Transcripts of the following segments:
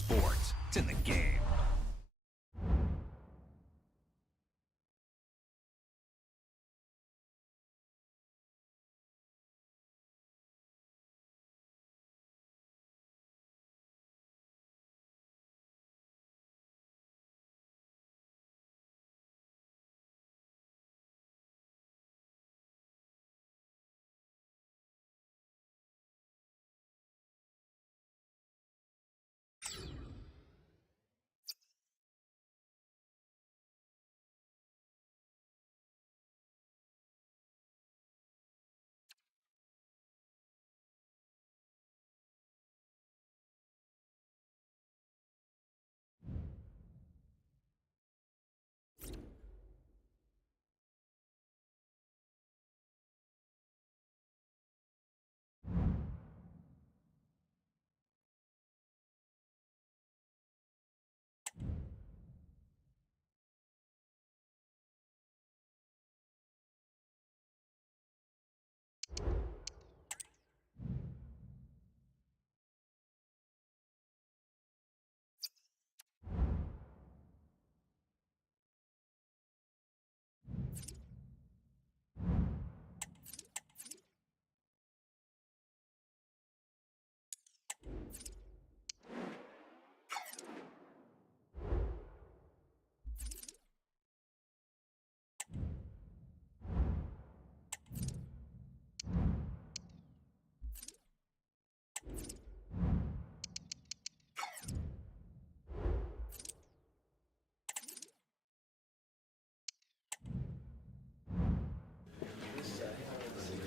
sports. It's in the game.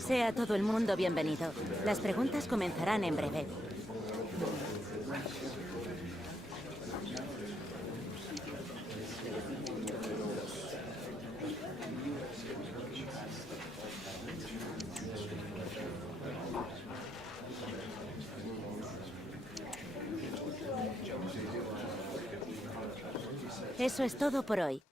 Sea todo el mundo bienvenido. Las preguntas comenzarán en breve. Eso es todo por hoy.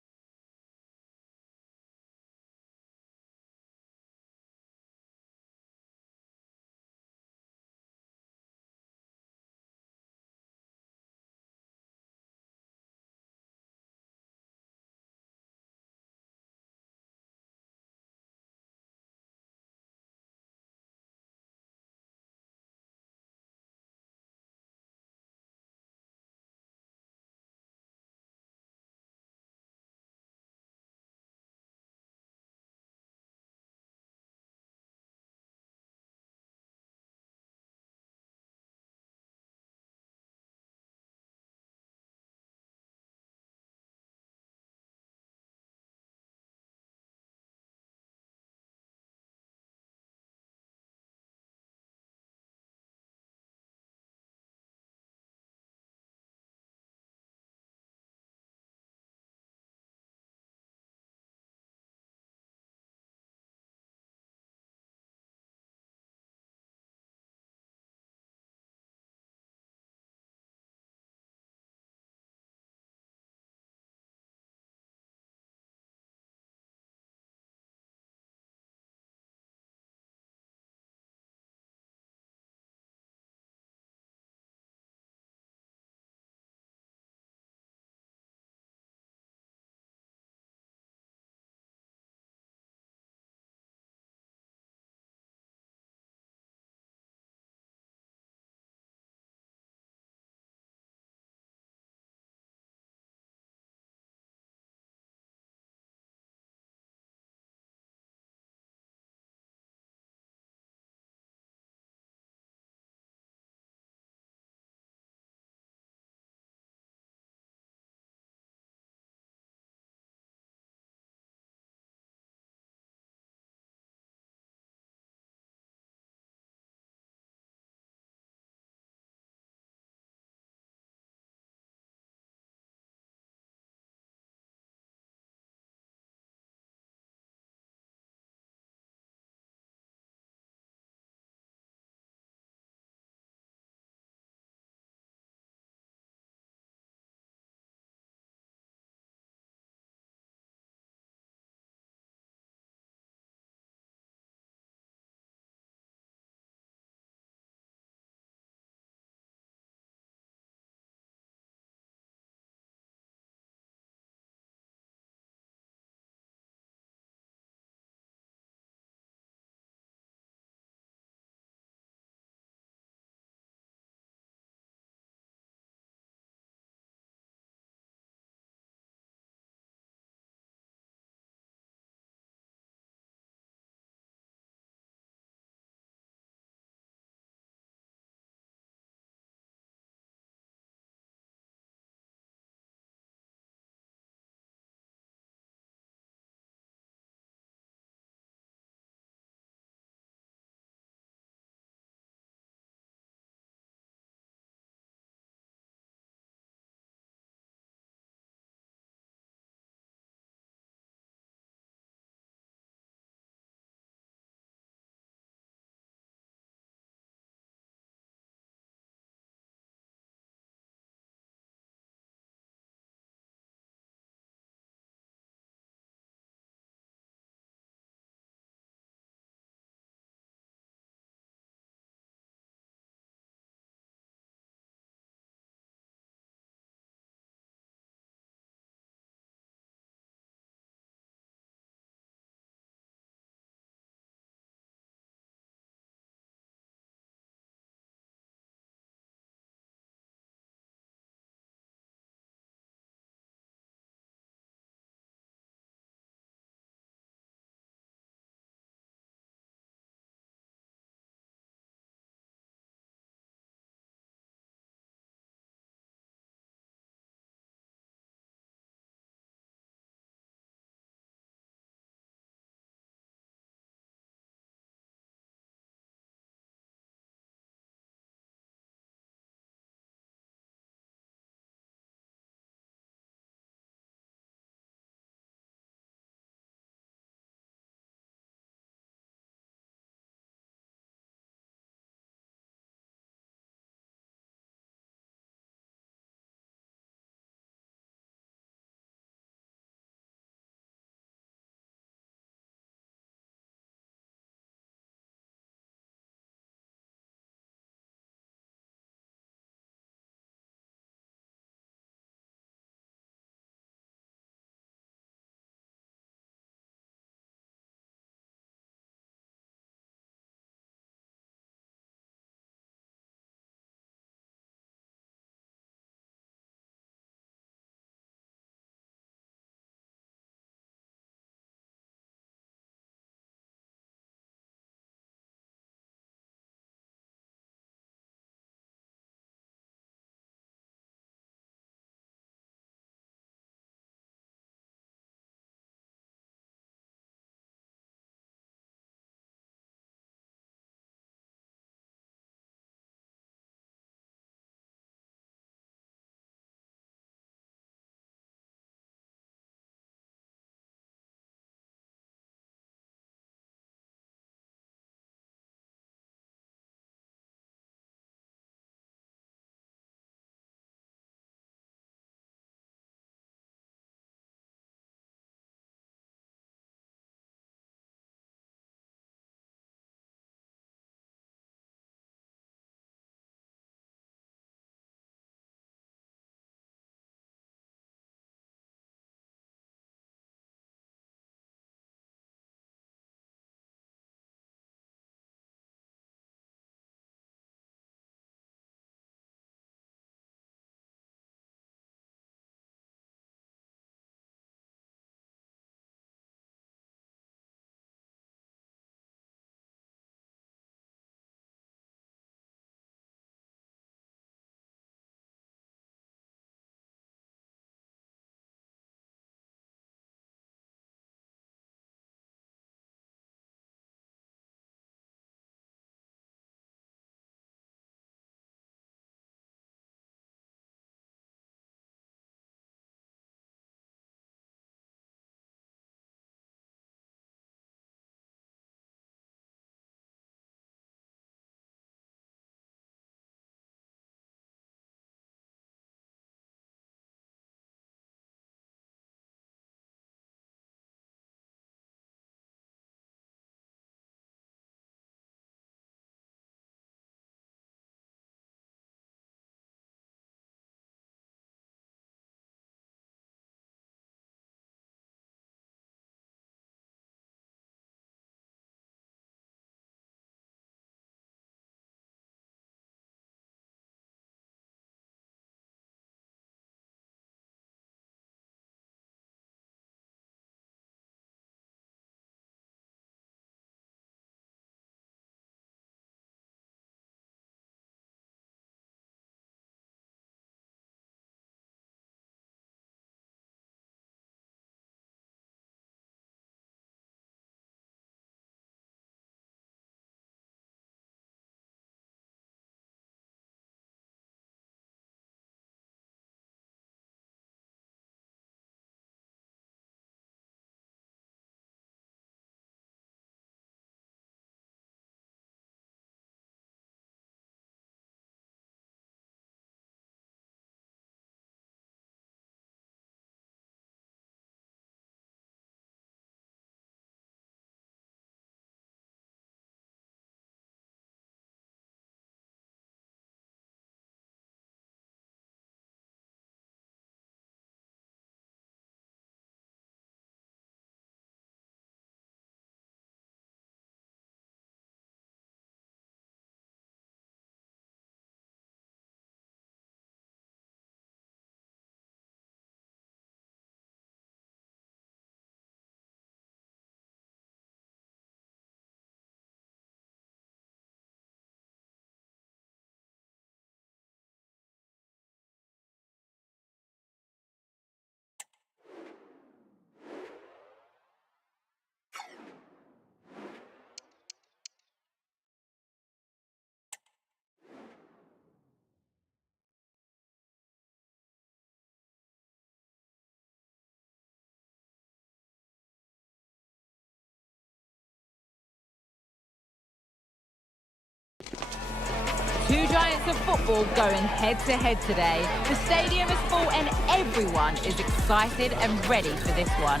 Two giants of football going head-to-head today. The stadium is full and everyone is excited and ready for this one.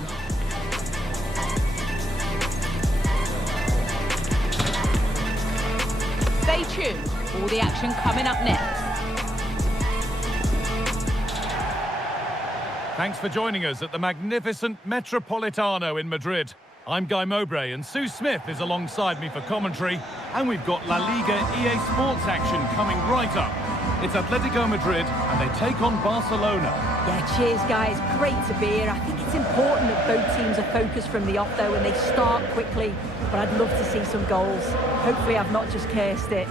Stay tuned. All the action coming up next. Thanks for joining us at the magnificent Metropolitano in Madrid. I'm Guy Mowbray and Sue Smith is alongside me for commentary, and we've got La Liga EA Sports action coming right up. It's Atletico Madrid and they take on Barcelona. Yeah, cheers guys, great to be here. I think it's important that both teams are focused from the off though and they start quickly, but I'd love to see some goals. Hopefully I've not just cursed it.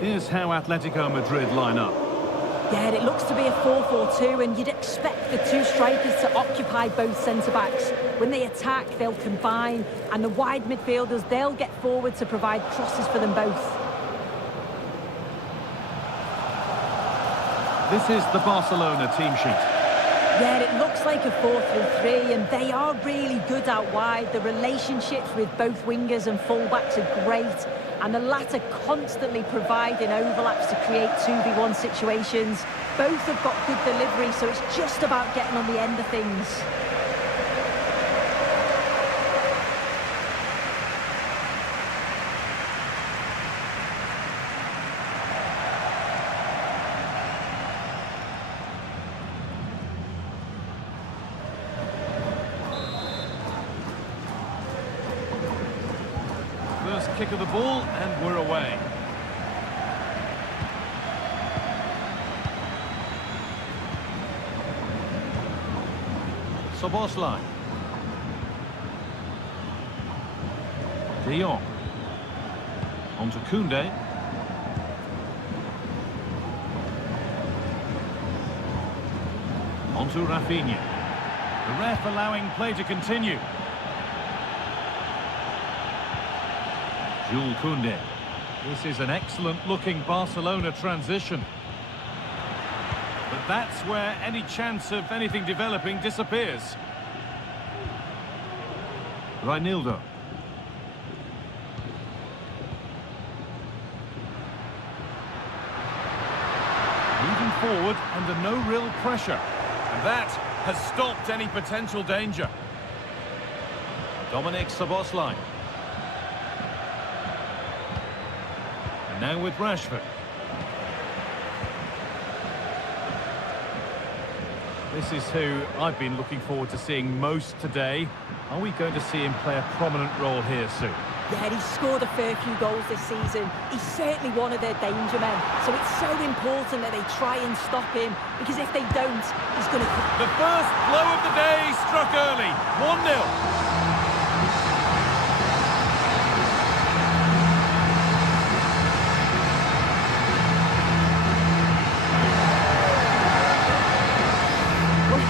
Here's how Atletico Madrid line up. Yeah, it looks to be a 4-4-2 and you'd expect the two strikers to occupy both centre-backs. When they attack, they'll combine, and the wide midfielders, they'll get forward to provide crosses for them both. This is the Barcelona team sheet. Yeah, it looks like a 4-3-3 and they are really good out wide. The relationships with both wingers and full-backs are great, and the latter constantly providing overlaps to create 2v1 situations. Both have got good delivery, so it's just about getting on the end of things. First kick of the ball and we're away. Szoboszlai. De Jong. On to Koundé. On to Rafinha. The ref allowing play to continue. Jules Koundé. This is an excellent-looking Barcelona transition. But that's where any chance of anything developing disappears. Reinildo. Moving forward under no real pressure. And that has stopped any potential danger. Dominik Szoboszlai. And now with Rashford. This is who I've been looking forward to seeing most today. Are we going to see him play a prominent role here soon? Yeah, he's scored a fair few goals this season. He's certainly one of their danger men. So it's so important that they try and stop him, because if they don't, he's going to... The first blow of the day struck early. 1-0.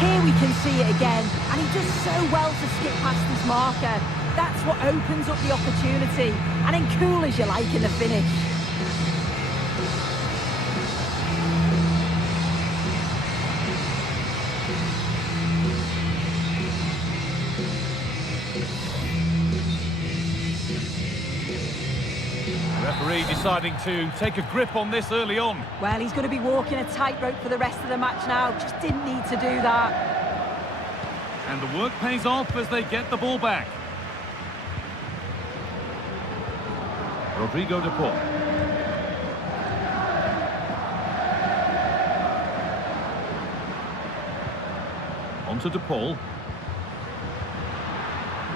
Here we can see it again, and he does so well to skip past his marker. That's what opens up the opportunity, and then cool as you like in the finish. Referee deciding to take a grip on this early on. Well, he's going to be walking a tightrope for the rest of the match now. Just didn't need to do that. And the work pays off as they get the ball back. Rodrigo de Paul. On to de Paul.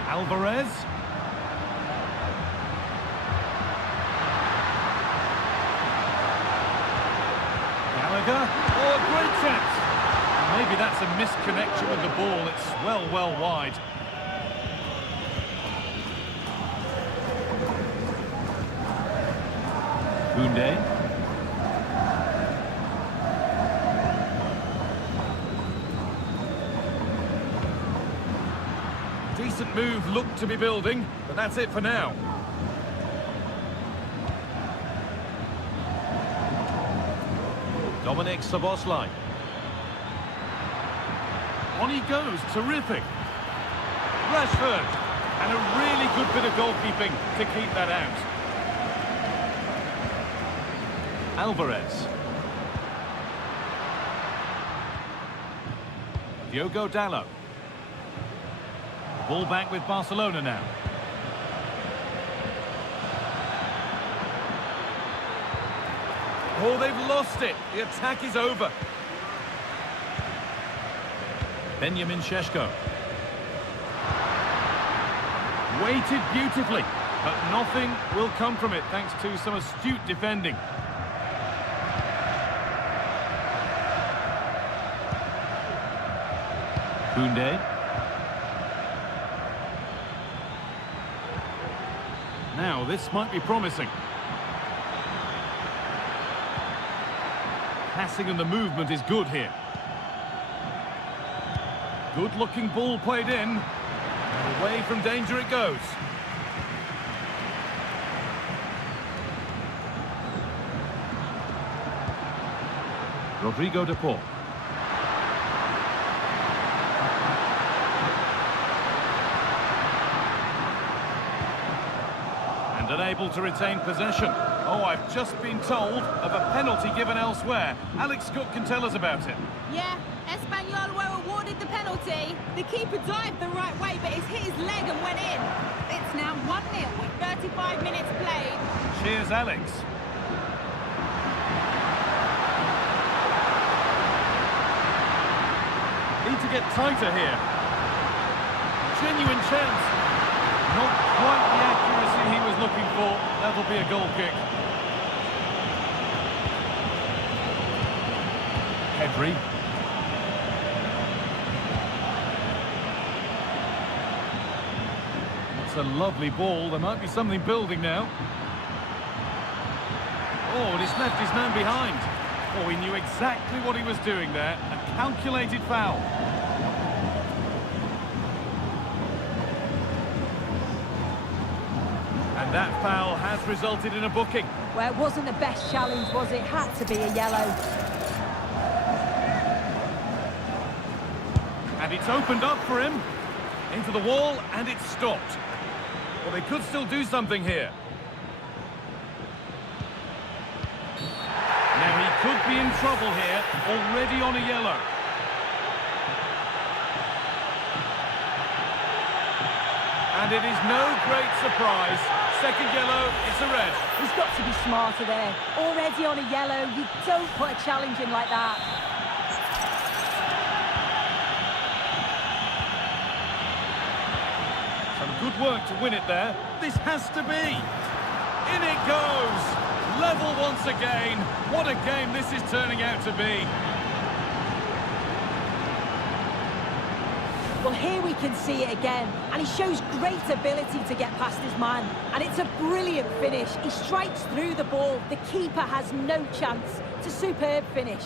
Alvarez. Gallagher. Oh, a great chance. Maybe that's a misconnection with the ball. It's well wide. Koundé. Decent move looked to be building, but that's it for now. Dominic Szoboszlai. On he goes, terrific. Rashford. And a really good bit of goalkeeping to keep that out. Alvarez. Diogo Dalot. Ball back with Barcelona now. Oh, they've lost it. The attack is over. Benjamin Šeško. Waited beautifully, but nothing will come from it thanks to some astute defending. Koundé. Now, this might be promising. Passing and the movement is good here. Good-looking ball played in. And away from danger it goes. Rodrigo de Paul. And unable to retain possession. Oh, I've just been told of a penalty given elsewhere. Alex Cook can tell us about it. Yeah, Espanyol were awarded the penalty. The keeper dived the right way, but it's hit his leg and went in. It's now 1-0 with 35 minutes played. Cheers, Alex. Need to get tighter here. Genuine chance. Not quite the accuracy he was looking for. That'll be a goal kick. Pedri. That's a lovely ball. There might be something building now. Oh, and he's left his man behind. Oh, he knew exactly what he was doing there. A calculated foul. And that foul has resulted in a booking. Well, it wasn't the best challenge, was it? Had to be a yellow. And it's opened up for him. Into the wall, and it's stopped. Well, they could still do something here. Now, he could be in trouble here, already on a yellow. And it is no great surprise. Second yellow, it's a red. He's got to be smarter there. Already on a yellow, you don't put a challenge in like that. Some good work to win it there. This has to be. In it goes. Level once again. What a game this is turning out to be. Well, here we can see it again, and he shows great ability to get past his man, and it's a brilliant finish. He strikes through the ball. The keeper has no chance. It's a superb finish.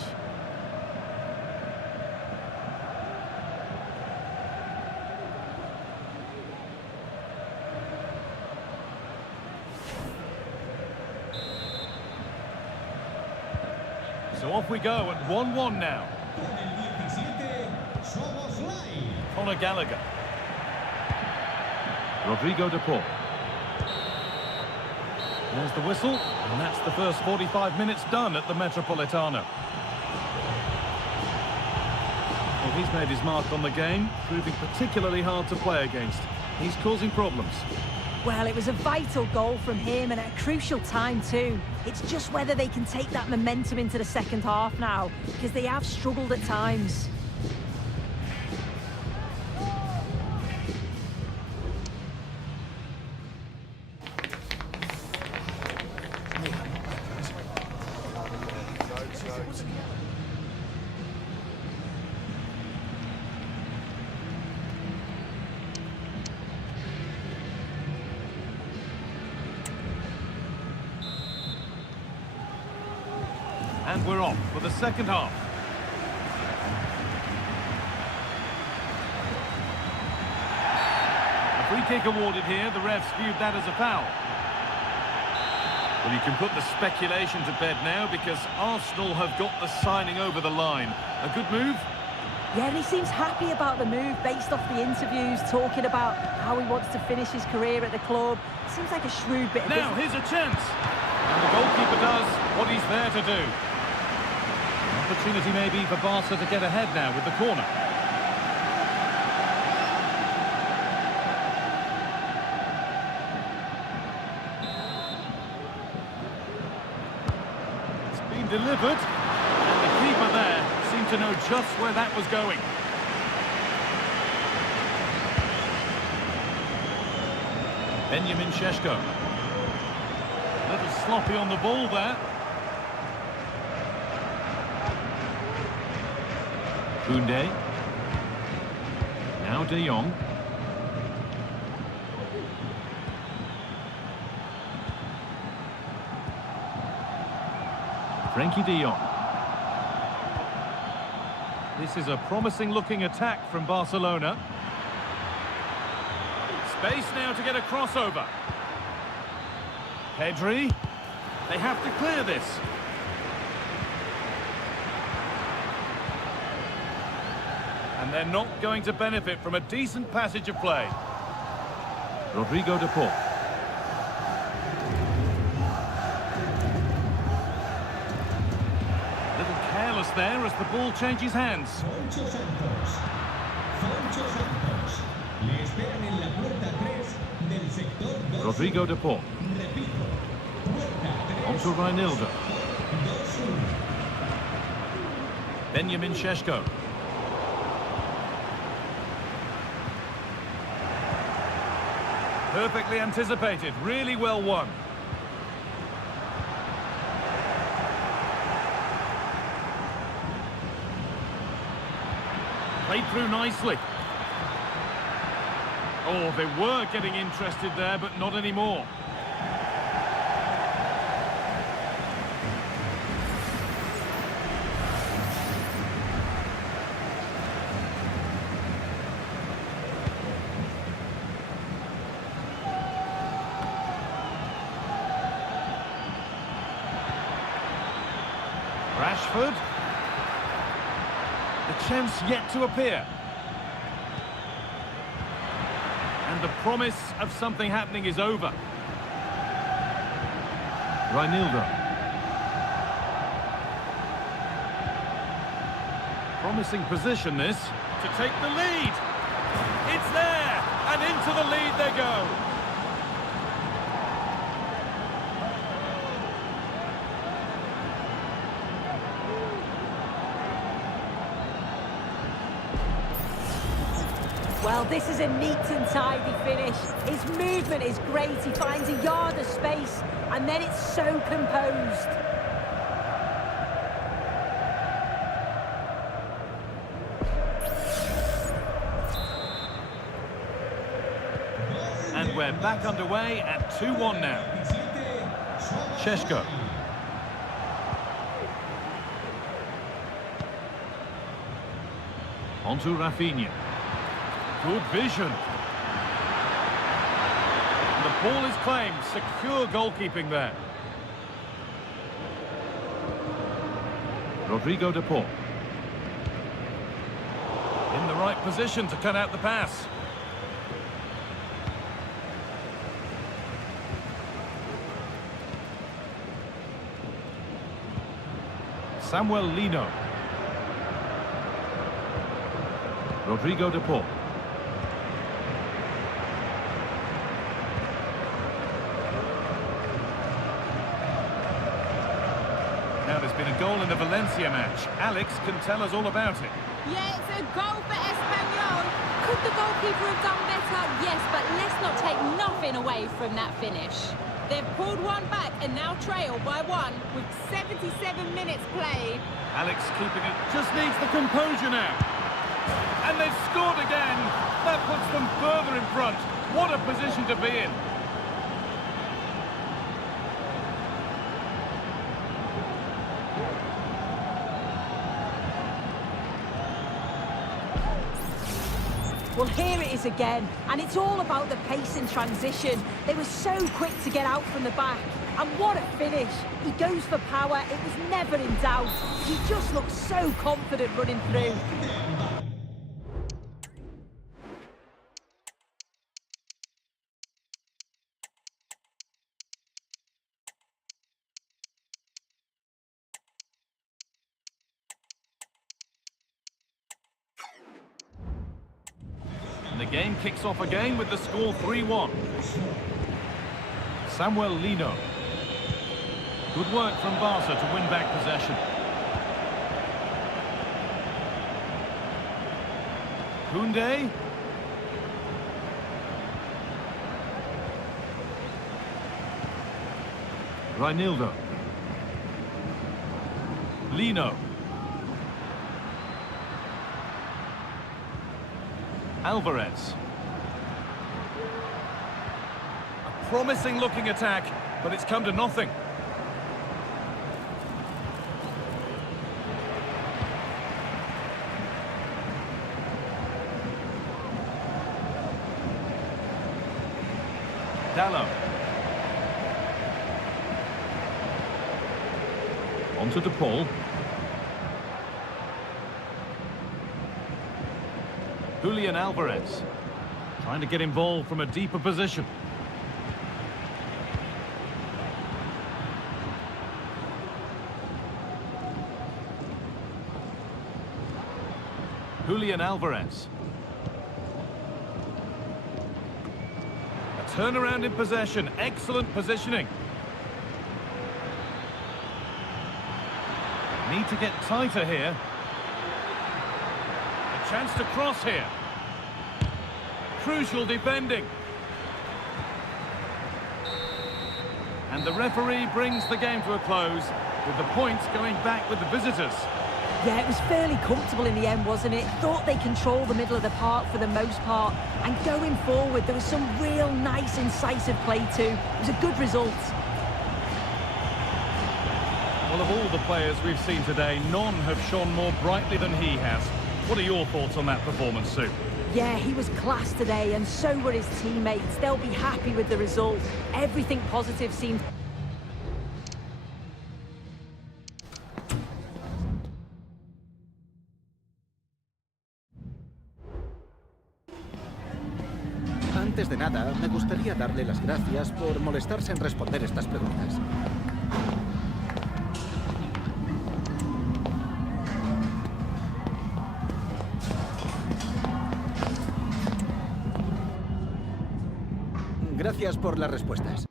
So off we go at 1-1 now. Conor Gallagher. Rodrigo de Paul. There's the whistle, and that's the first 45 minutes done at the Metropolitano. Well, he's made his mark on the game, proving particularly hard to play against. He's causing problems. Well, it was a vital goal from him, and at a crucial time too. It's just whether they can take that momentum into the second half now, because they have struggled at times. And we're off for the second half. A free kick awarded here. The refs viewed that as a foul. Well, you can put the speculation to bed now because Arsenal have got the signing over the line. A good move? Yeah, and he seems happy about the move based off the interviews, talking about how he wants to finish his career at the club. Seems like a shrewd bit of Now, business. here's a chance. And the goalkeeper does what he's there to do. An opportunity maybe for Barca to get ahead now with the corner. It's been delivered. And the keeper there seemed to know just where that was going. Benjamin Šeško. A little sloppy on the ball there. Koundé. Now De Jong. Frenkie de Jong. This is a promising looking attack from Barcelona. Space now to get a crossover. Pedri. They have to clear this. And they're not going to benefit from a decent passage of play. Rodrigo de Paul. Little careless there as the ball changes hands. Rodrigo de Paul. On to Reinildo. Benjamin Šeško. Perfectly anticipated, really well won. Played through nicely. Oh, they were getting interested there, but not anymore. Rashford. The chance yet to appear. And the promise of something happening is over. Reinildo. Promising position this, to take the lead. It's there, and into the lead they go. Well, this is a neat and tidy finish. His movement is great. He finds a yard of space, and then it's so composed. And we're back underway at 2-1 now. Šeško. On to Rafinha. Good vision. And the ball is claimed. Secure goalkeeping there. Rodrigo de Paul. In the right position to cut out the pass. Samuel Lino. Rodrigo de Paul. Now there's been a goal in the Valencia match. Alex can tell us all about it. Yeah, it's a goal for Espanyol. Could the goalkeeper have done better? Yes, but let's not take nothing away from that finish. They've pulled one back and now trail by one with 77 minutes played. Alex keeping it, just needs the composure now. And they've scored again. That puts them further in front. What a position to be in. Well, here it is again, and it's all about the pace in transition. They were so quick to get out from the back, and what a finish. He goes for power, it was never in doubt. He just looks so confident running through. The game kicks off again with the score 3-1. Samuel Lino. Good work from Barca to win back possession. Koundé. Reinildo. Lino. Alvarez. A promising looking attack, but it's come to nothing. Dallo. On to DePaul. Julian Alvarez, trying to get involved from a deeper position. Julian Alvarez. A turnaround in possession, excellent positioning. Need to get tighter here. Chance to cross here. Crucial defending. And the referee brings the game to a close, with the points going back with the visitors. Yeah, it was fairly comfortable in the end, wasn't it? Thought they controlled the middle of the park for the most part. And going forward, there was some real nice, incisive play too. It was a good result. Well, of all the players we've seen today, none have shone more brightly than he has. What are your thoughts on that performance, Sue? Yeah, he was class today, and so were his teammates. They'll be happy with the result. Everything positive seemed... Antes de nada, me gustaría darle las gracias por molestarse en responder estas preguntas. Gracias por las respuestas.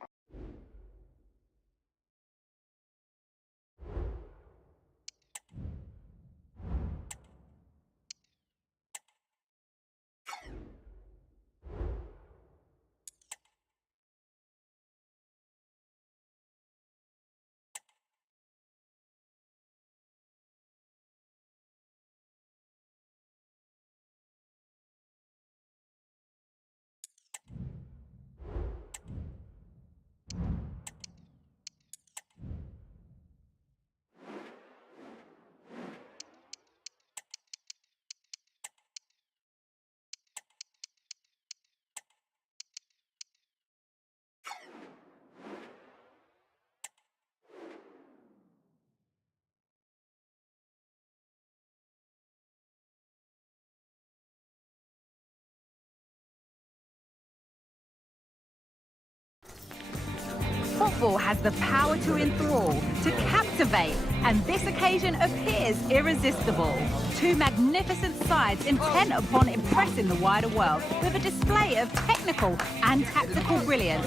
Football has the power to enthrall, to captivate, and this occasion appears irresistible. Two magnificent sides intent upon impressing the wider world with a display of technical and tactical brilliance.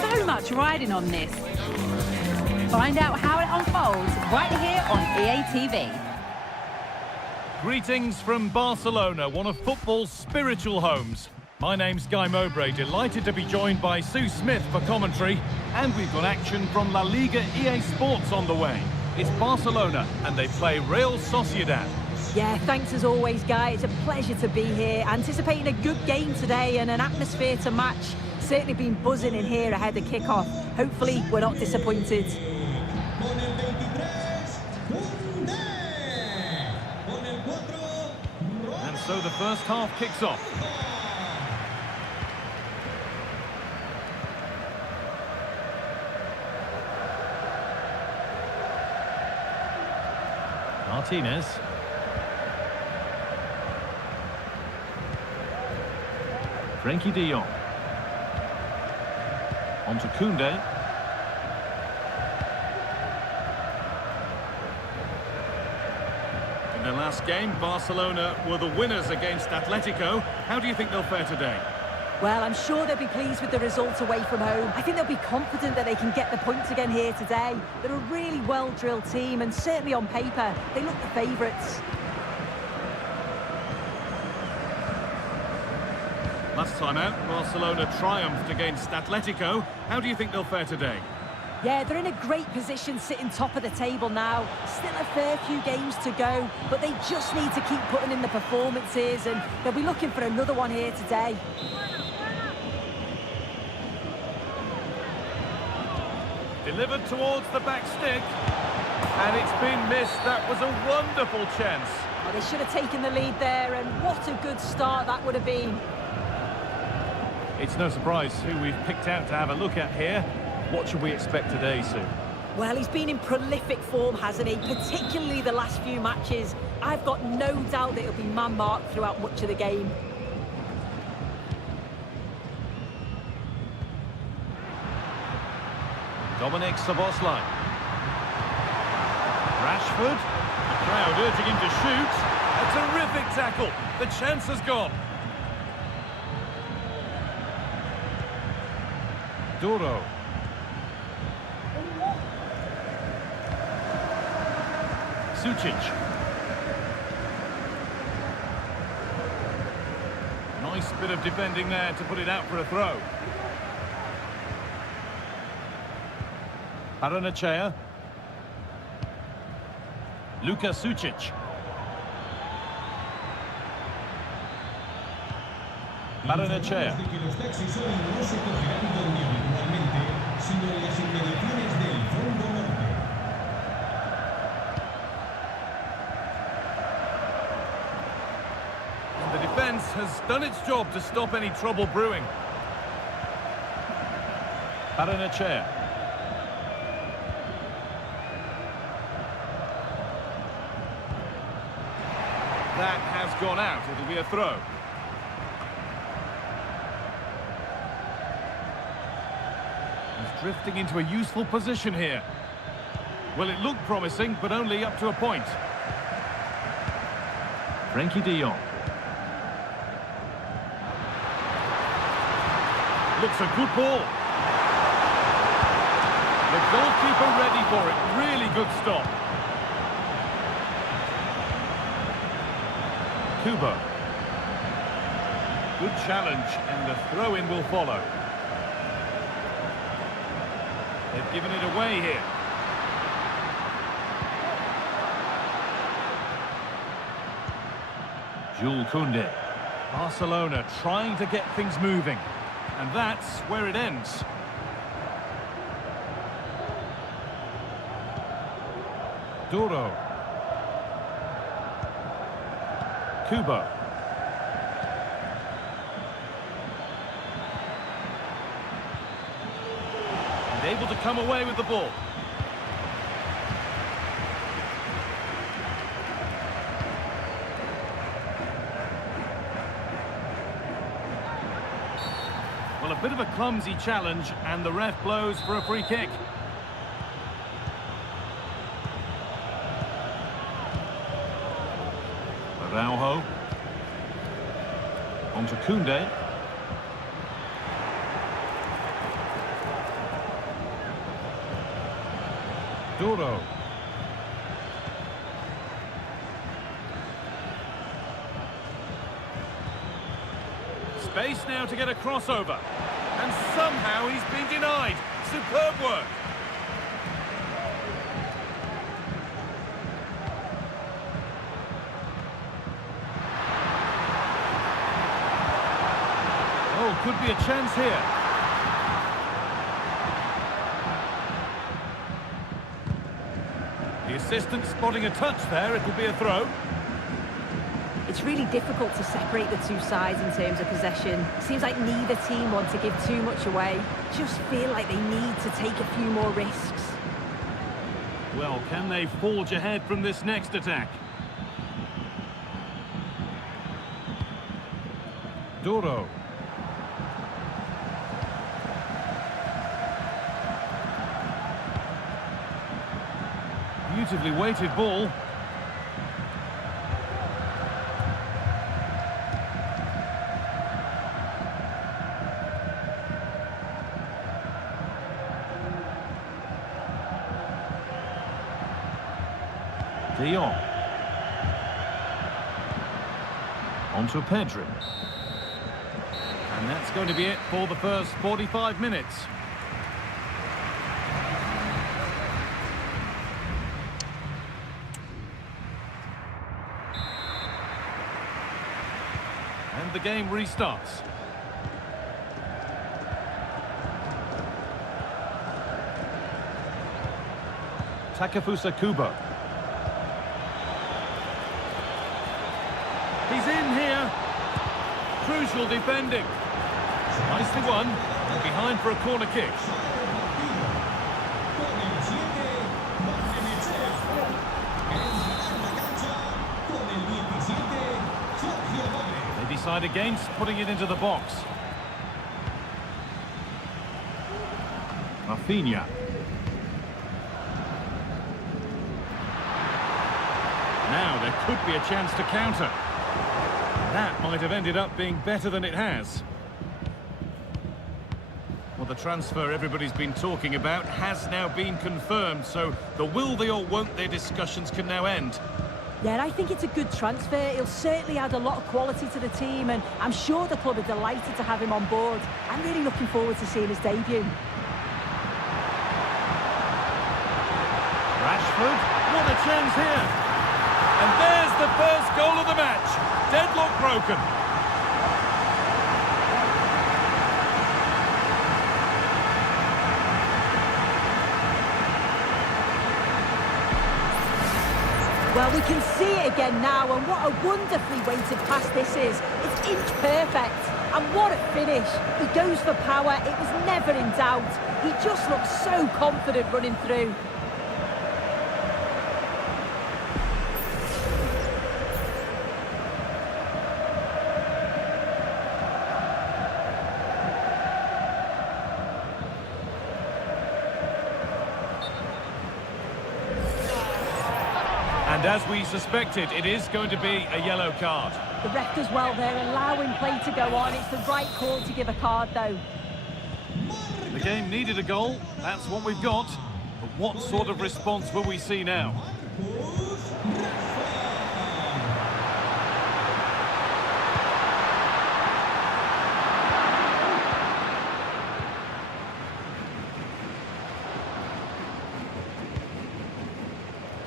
So much riding on this. Find out how it unfolds right here on EA TV. Greetings from Barcelona, one of football's spiritual homes. My name's Guy Mowbray, delighted to be joined by Sue Smith for commentary. And we've got action from La Liga EA Sports on the way. It's Barcelona, and they play Real Sociedad. Yeah, thanks as always, Guy. It's a pleasure to be here. Anticipating a good game today and an atmosphere to match. Certainly been buzzing in here ahead of kick-off. Hopefully, we're not disappointed. so the first half kicks off. Martinez. Frenkie de Jong. On to Koundé. In their last game, Barcelona were the winners against Atletico. How do you think they'll fare today? Well, I'm sure they'll be pleased with the result away from home. I think they'll be confident that they can get the points again here today. They're a really well-drilled team, and certainly on paper, they look the favourites. Last time out, Barcelona triumphed against Atletico. How do you think they'll fare today? Yeah, they're in a great position sitting top of the table now. Still a fair few games to go, but they just need to keep putting in the performances, and they'll be looking for another one here today. Delivered towards the back stick. And it's been missed. That was a wonderful chance. Well, they should have taken the lead there, and what a good start that would have been. It's no surprise who we've picked out to have a look at here. What should we expect today, Sue? Well, he's been in prolific form, hasn't he? Particularly the last few matches. I've got no doubt that he'll be man-marked throughout much of the game. Dominic Szoboszlai. Rashford. The crowd urging him to shoot. A terrific tackle. The chance has gone. Duro. Sucic. Nice bit of defending there to put it out for a throw. Barcelona. Luka Sucic. Barcelona. The defence has done its job to stop any trouble brewing. Barcelona. That has gone out. It'll be a throw. He's drifting into a useful position here. Well, it looked promising, but only up to a point. Frenkie de Jong. Looks a good ball. The goalkeeper ready for it. Really good stop. Kubo. Good challenge, and the throw-in will follow. They've given it away here. Jules Koundé. Barcelona trying to get things moving. And that's where it ends. Duro. Kubo. And able to come away with the ball. Well, a bit of a clumsy challenge, and the ref blows for a free kick. Araujo. On to Koundé. Duro. Space now to get a crossover. And somehow he's been denied. Superb work. Oh, could be a chance here. The assistant spotting a touch there. It'll be a throw. It's really difficult to separate the two sides in terms of possession. Seems like neither team want to give too much away. Just feel like they need to take a few more risks. Well, can they forge ahead from this next attack? Duro. Beautifully weighted ball. De Jong. On to Pedri. And that's going to be it for the first 45 minutes. And the game restarts. Takefusa Kubo. He's in here. Crucial defending. Nicely won. Behind for a corner kick. They decide against putting it into the box. Rafinha. Now there could be a chance to counter. That might have ended up being better than it has. Well, the transfer everybody's been talking about has now been confirmed, so the will they or won't they discussions can now end. Yeah, I think it's a good transfer. He'll certainly add a lot of quality to the team, and I'm sure the club are delighted to have him on board. I'm really looking forward to seeing his debut. Rashford, what a chance here! And there's the first goal of the match. Deadlock broken. Well, we can see it again now, and what a wonderfully weighted pass this is. It's inch perfect. And what a finish. He goes for power. It was never in doubt. He just looks so confident running through. And as we suspected, it is going to be a yellow card. The ref does well there, allowing play to go on. It's the right call to give a card, though. The game needed a goal. That's what we've got. But what sort of response will we see now?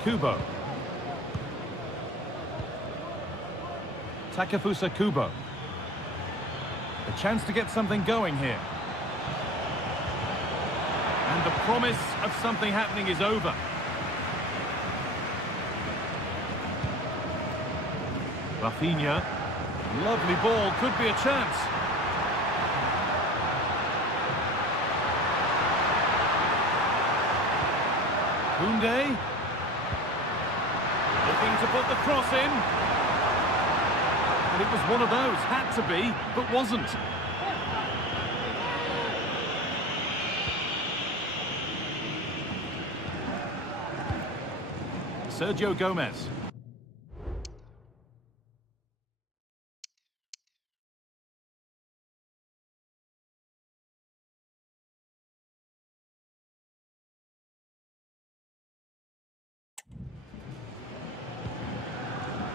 Kubo. Takefusa Kubo. A chance to get something going here. And the promise of something happening is over. Rafinha. Lovely ball, could be a chance. Koundé. Looking to put the cross in. And it was one of those, had to be, but wasn't. Sergio Gomez.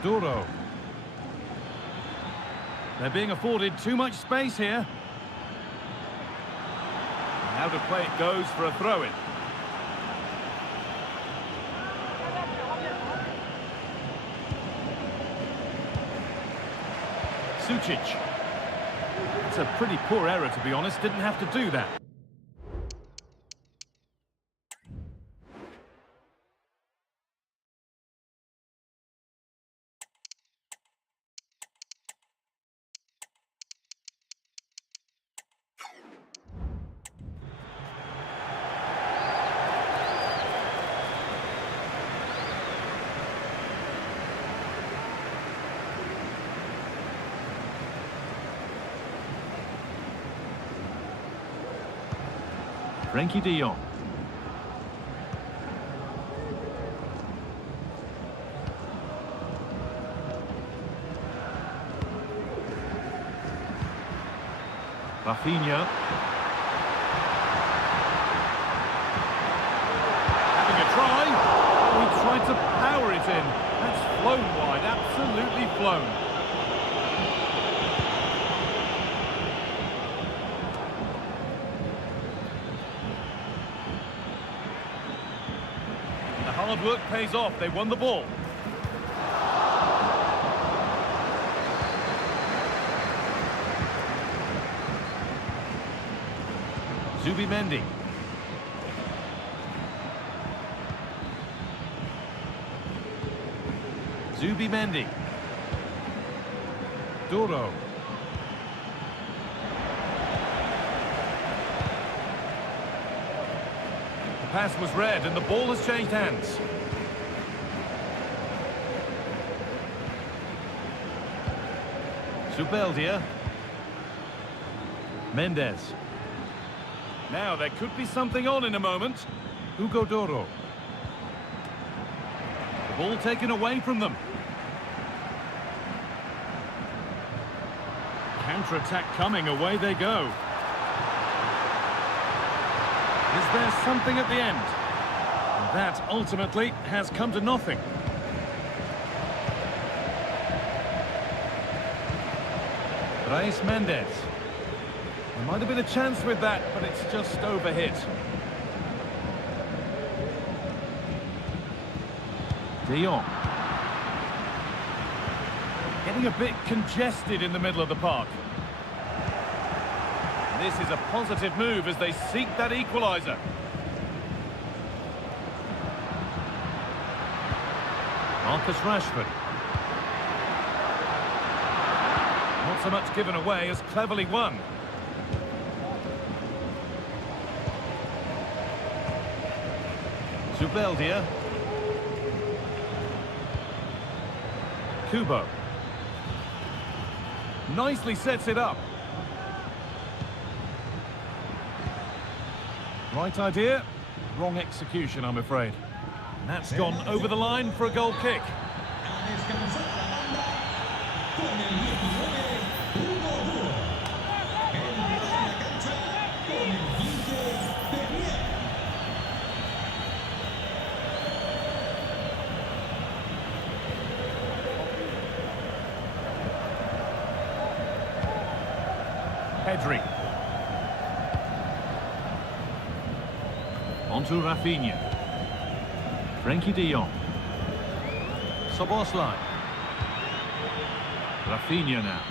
Duro. They're being afforded too much space here. And out of play it goes for a throw-in. Sucic. It's a pretty poor error, to be honest. Didn't have to do that. Frenkie de Jong. Rafinha. Having a try. Oh, he tried to power it in. That's flown wide, absolutely flown. The hard work pays off. They won the ball. Zubimendi. Zubimendi. Duro. The pass was read and the ball has changed hands. Zubeldia. Mendes. Now, there could be something on in a moment. Hugo Doro. The ball taken away from them. Counter-attack coming, away they go. Is there something at the end? And that, ultimately, has come to nothing. Reis Mendes. There might have been a chance with that, but it's just overhit. De Jong. Getting a bit congested in the middle of the park. This is a positive move as they seek that equaliser. Marcus Rashford. Not so much given away as cleverly won. Zubeldia. Kubo. Nicely sets it up. Right idea, wrong execution, I'm afraid. And that's gone over the line for a goal kick. Pedri. Onto Rafinha. Frenkie de Jong. Szoboszlai. Rafinha now.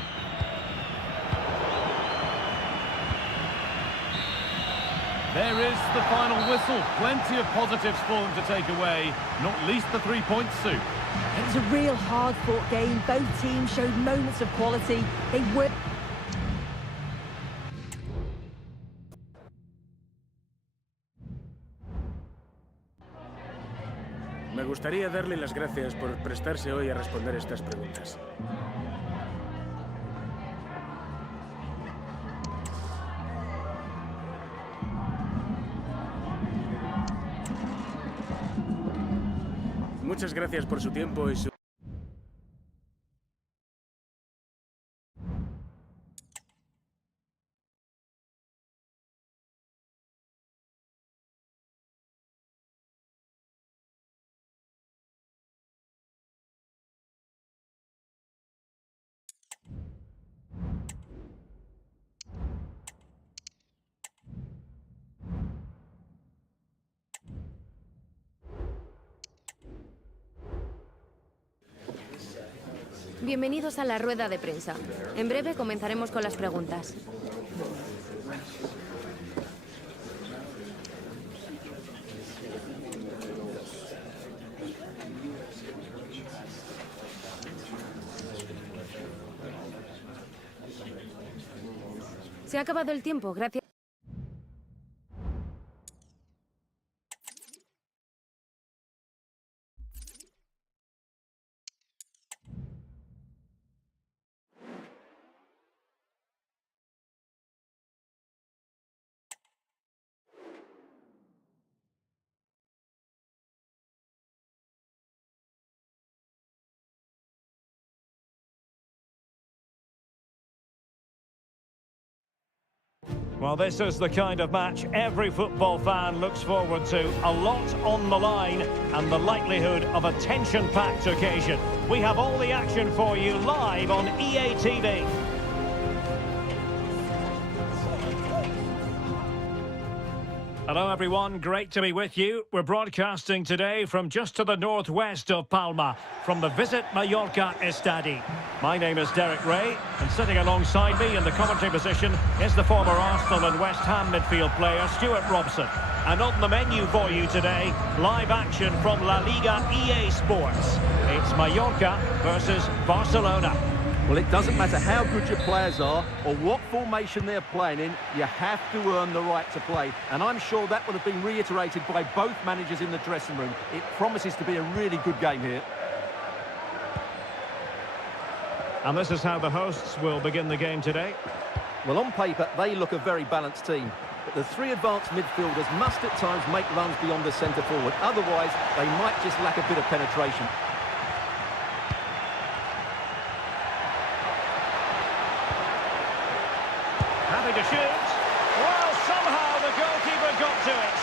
There is the final whistle. Plenty of positives for them to take away, not least the 3 points, Sue. It was a real hard-fought game. Both teams showed moments of quality. They were... Me gustaría darle las gracias por prestarse hoy a responder estas preguntas. Muchas gracias por su tiempo y su... Bienvenidos a la rueda de prensa. En breve comenzaremos con las preguntas. Se ha acabado el tiempo, gracias. Well, this is the kind of match every football fan looks forward to. A lot on the line and the likelihood of a tension-packed occasion. We have all the action for you live on EA TV. Hello everyone, great to be with you. We're broadcasting today from just to the northwest of Palma, from the Visit Mallorca Estadi. My name is Derek Ray, and sitting alongside me in the commentary position is the former Arsenal and West Ham midfield player Stuart Robson. And on the menu for you today, live action from La Liga EA Sports. It's Mallorca versus Barcelona. Well, it doesn't matter how good your players are or what formation they're playing in, you have to earn the right to play. And I'm sure that would have been reiterated by both managers in the dressing room. It promises to be a really good game here. And this is how the hosts will begin the game today. Well, on paper, they look a very balanced team. But the three advanced midfielders must at times make runs beyond the centre forward. Otherwise, they might just lack a bit of penetration. Having to shoot. Well, somehow the goalkeeper got to it.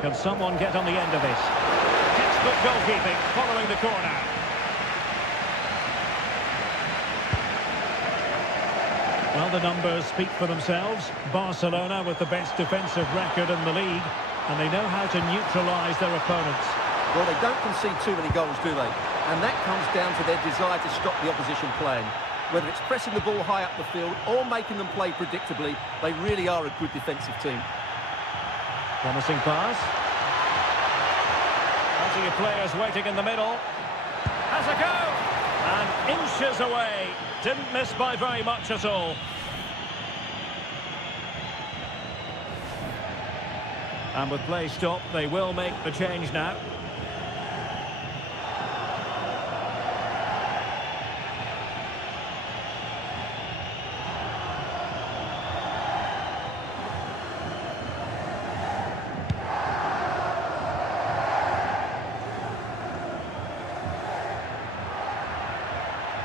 Can someone get on the end of this? Textbook goalkeeping following the corner. Well, the numbers speak for themselves. Barcelona with the best defensive record in the league, and they know how to neutralise their opponents. Well, they don't concede too many goals, do they? And that comes down to their desire to stop the opposition playing. Whether it's pressing the ball high up the field or making them play predictably, they really are a good defensive team. Promising pass. Plenty of players waiting in the middle. Has a go! And inches away. Didn't miss by very much at all. And with play stopped, they will make the change now.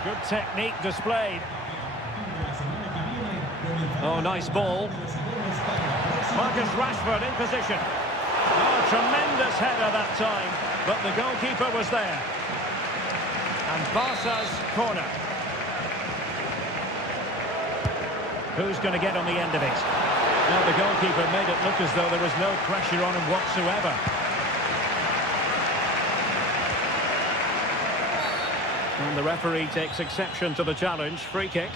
Good technique displayed. Oh, nice ball. Marcus Rashford in position. Oh, tremendous header that time, but the goalkeeper was there. And Barca's corner. Who's going to get on the end of it? Now the goalkeeper made it look as though there was no pressure on him whatsoever. And the referee takes exception to the challenge. Free kick.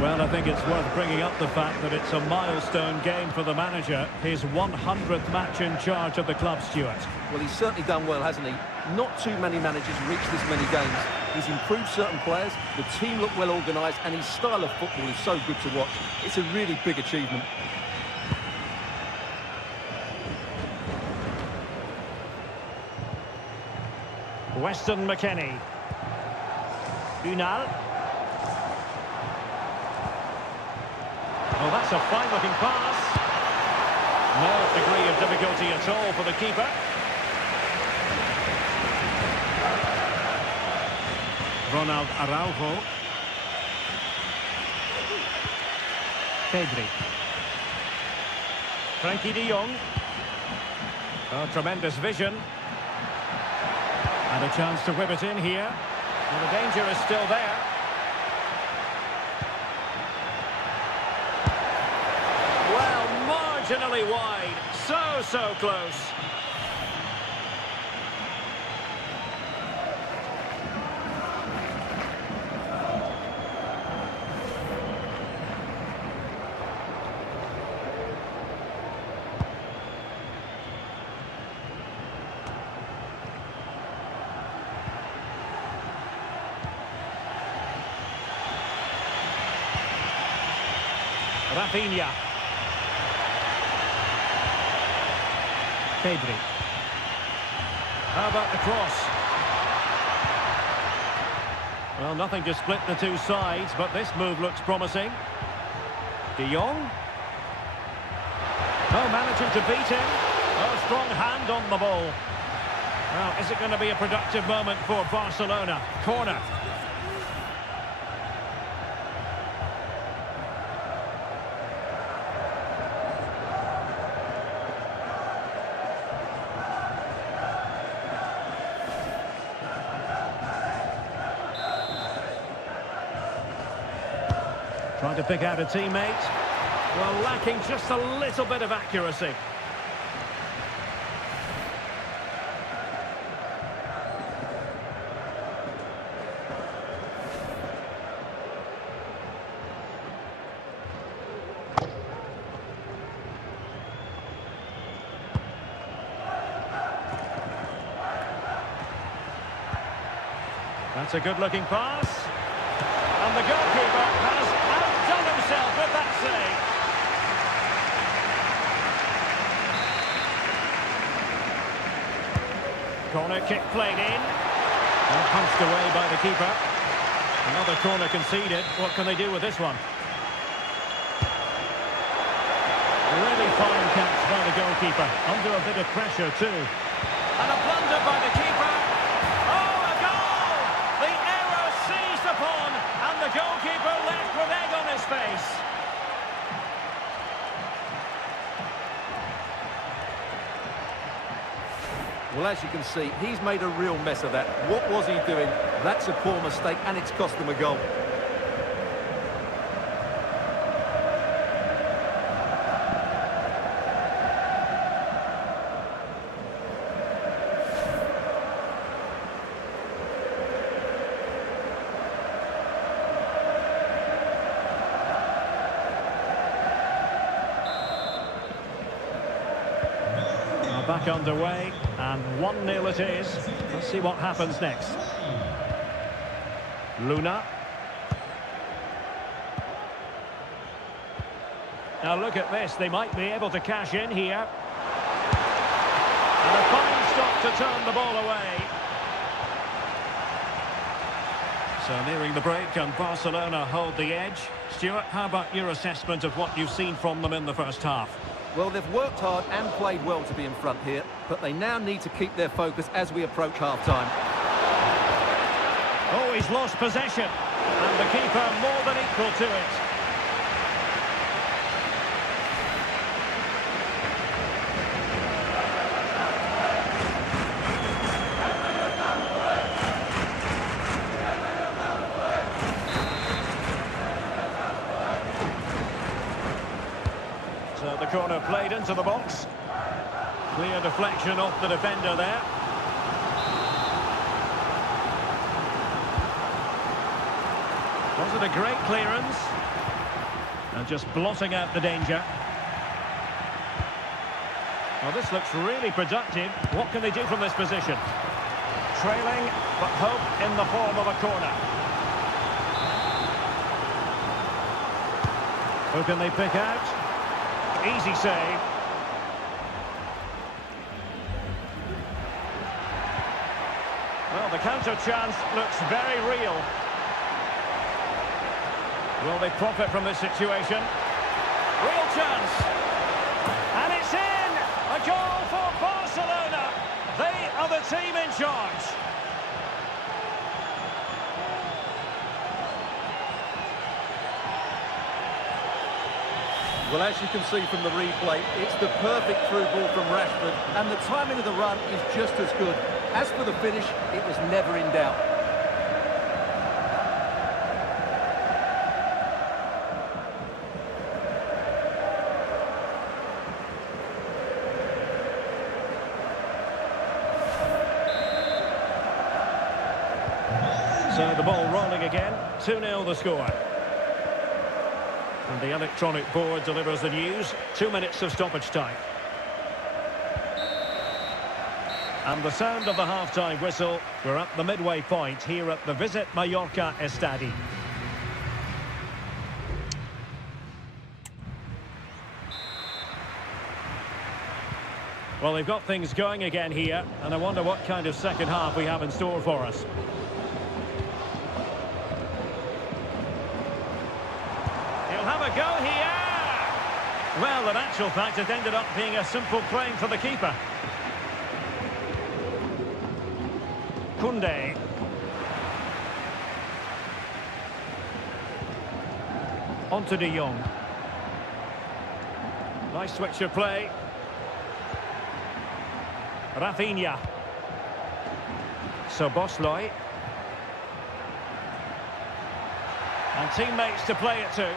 Well, I think it's worth bringing up the fact that it's a milestone game for the manager. His 100th match in charge of the club, Stuart. Well, he's certainly done well, hasn't he? Not too many managers reach this many games. He's improved certain players, the team look well organised, and his style of football is so good to watch. It's a really big achievement. Weston McKennie. Unal. Oh, that's a fine-looking pass. No degree of difficulty at all for the keeper. Ronald Araujo. Pedri. Frankie de Jong. Oh, tremendous vision. And a chance to whip it in here. Well, the danger is still there. Well, marginally wide. So close. Rafinha. Pedri. How about the cross? Well, nothing to split the two sides, but this move looks promising. De Jong. Oh, managing to beat him. Oh, strong hand on the ball. Well, is it going to be a productive moment for Barcelona? Corner. Trying to pick out a teammate. Well, lacking just a little bit of accuracy. That's a good-looking pass. And the goalkeeper has outdone himself with that save. Corner kick played in. And punched away by the keeper. Another corner conceded. What can they do with this one? Really fine catch by the goalkeeper. Under a bit of pressure too. And a blunder by the keeper. Oh, a goal! The error seized upon, and the goalkeeper left with egg on his face. Well, as you can see, he's made a real mess of that. What was he doing? That's a poor mistake, and it's cost him a goal. Back underway, and 1-0 it is. Let's see what happens next. Luna. Now look at this, they might be able to cash in here. And a fine stop to turn the ball away. So nearing the break, and Barcelona hold the edge. Stuart, how about your assessment of what you've seen from them in the first half? Well, they've worked hard and played well to be in front here, but they now need to keep their focus as we approach half-time. Oh, he's lost possession, and the keeper more than equal to it. So the corner played into the box. Clear deflection off the defender there. Was it a great clearance? And just blotting out the danger. Well, this looks really productive. What can they do from this position? Trailing, but hope in the form of a corner. Who can they pick out? Easy save. Well, the counter chance looks very real. Will they profit from this situation? Real chance. And it's in! A goal for Barcelona. They are the team in charge. Well, as you can see from the replay, it's the perfect through ball from Rashford, and the timing of the run is just as good. As for the finish, it was never in doubt. So the ball rolling again, 2-0 the score. And the electronic board delivers the news. 2 minutes of stoppage time. And the sound of the half-time whistle. We're at the midway point here at the Visit Mallorca Estadi. Well, they've got things going again here, and I wonder what kind of second half we have in store for us. have a go here. Well, in actual fact, it ended up being a simple claim for the keeper. Koundé. On to De Jong. Nice switch of play. Rafinha. Szoboszlai. And teammates to play it to.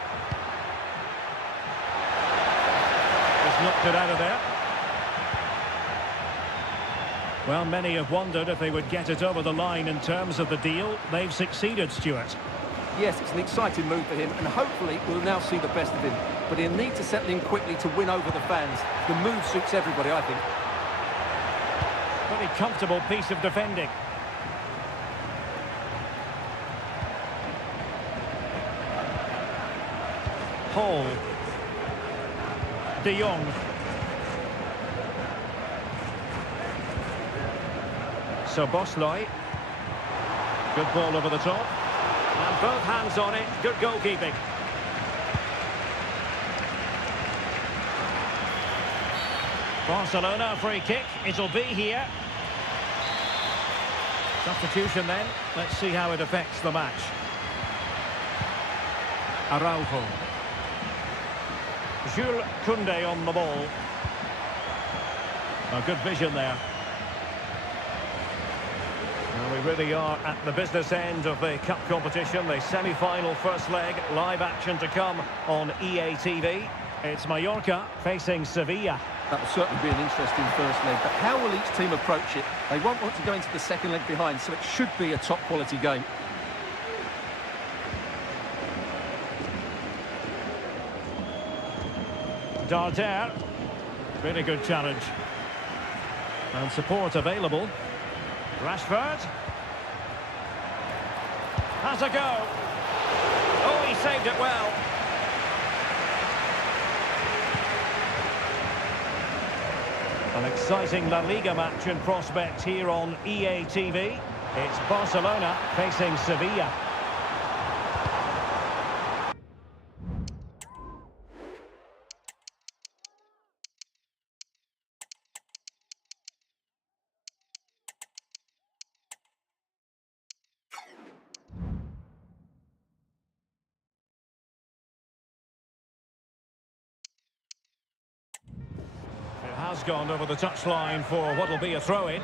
Just knocked it out of there. Well, many have wondered if they would get it over the line in terms of the deal. They've succeeded, Stuart. Yes, it's an exciting move for him, and hopefully we'll now see the best of him. But he'll need to settle in quickly to win over the fans. The move suits everybody, I think. Pretty comfortable piece of defending. Hall. De Jong. Szoboszlai. Good ball over the top. And both hands on it. Good goalkeeping. Barcelona free kick. It'll be here. Substitution then. Let's see how it affects the match. Araujo. Jules Koundé on the ball. A good vision there. Well, we really are at the business end of the cup competition, the semi-final first leg. Live action to come on EA TV. It's Mallorca facing Sevilla. That will certainly be an interesting first leg, but how will each team approach it? They won't want to go into the second leg behind, so it should be a top-quality game. Darder. Really good challenge. And support available. Rashford. Has a go. Oh, he saved it well. An exciting La Liga match in prospect here on EA TV. It's Barcelona facing Sevilla. Has gone over the touchline for what will be a throw-in.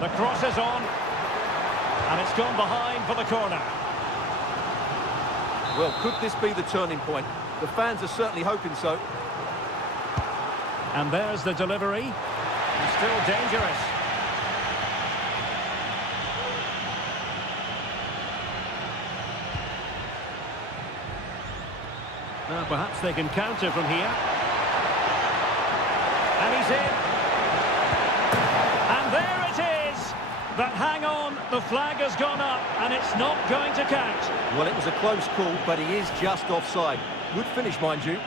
The cross is on, and it's gone behind for the corner. Well, could this be the turning point? The fans are certainly hoping so. And there's the delivery. And still dangerous. Now perhaps they can counter from here. And he's in. And there it is. But hang on, the flag has gone up and it's not going to count. Well, it was a close call, but he is just offside. Good finish, mind you.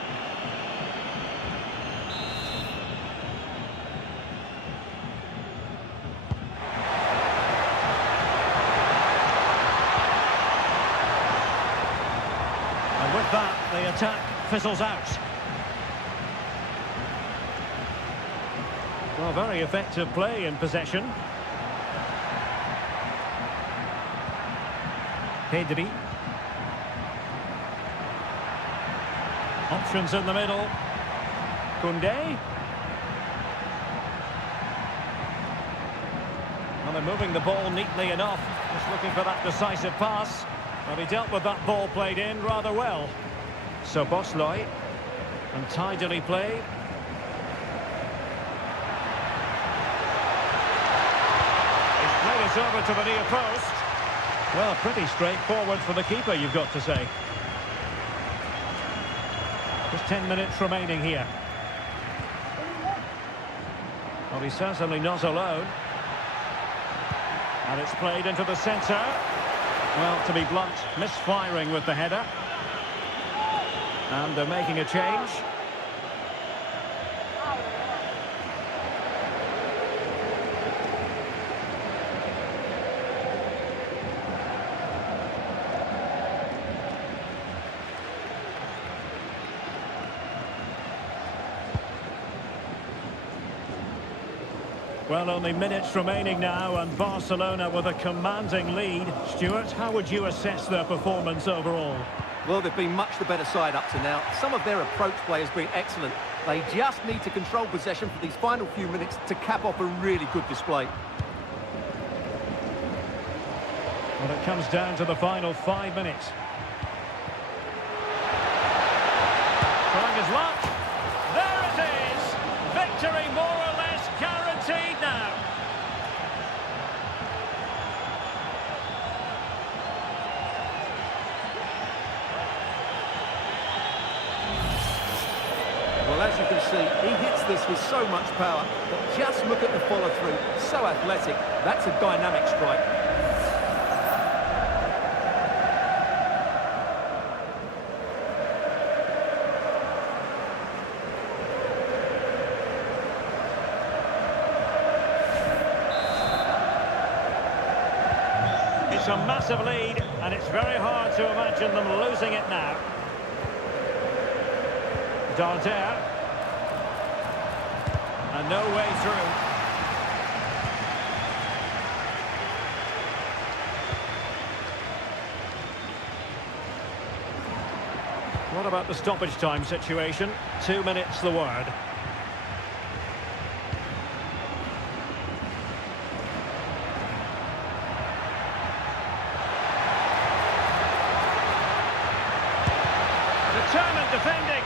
With that, the attack fizzles out. Well, very effective play in possession. Pedri. Options in the middle. Koundé. Well, they're moving the ball neatly enough. Just looking for that decisive pass. Well, he dealt with that ball played in rather well. Szoboszlai, and tidily played. He's played it over to the near post. Well, pretty straightforward for the keeper, you've got to say. Just 10 minutes remaining here. Well, he's certainly not alone. And it's played into the centre. Well, to be blunt, misfiring with the header. And they're making a change. Well, only minutes remaining now, and Barcelona with a commanding lead. Stuart, how would you assess their performance overall? Well, they've been much the better side up to now. Some of their approach play has been excellent. They just need to control possession for these final few minutes to cap off a really good display. Well, it comes down to the final 5 minutes. Trying his luck. There it is! Victory more or less guaranteed now. Well, as you can see, he hits this with so much power, but just look at the follow-through. So athletic. That's a dynamic strike. It's a massive lead, and it's very hard to imagine them losing it now. Darder. And no way through. What about the stoppage time situation? 2 minutes the word. Determined defending.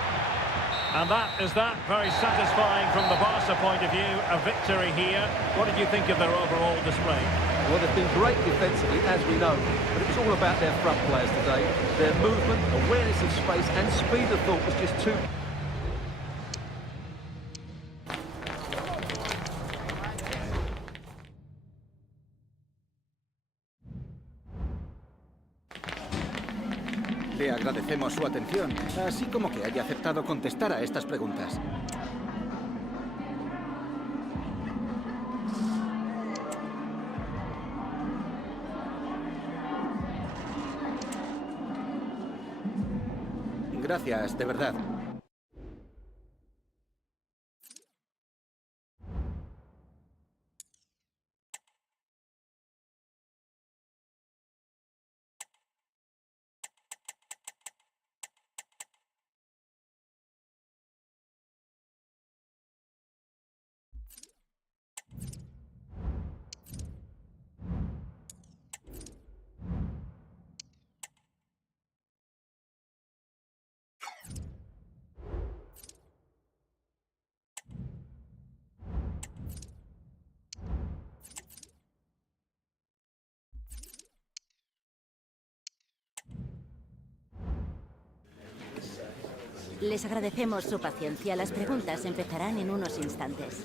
And that is that. Very satisfying from the Barca point of view. A victory here. What did you think of their overall display? Well, they've been great defensively, as we know, but it was all about their front players today. Their movement, awareness of space and speed of thought was just too... Le agradecemos su atención, así como que haya aceptado contestar a estas preguntas. Gracias, de verdad. Les agradecemos su paciencia. Las preguntas empezarán en unos instantes.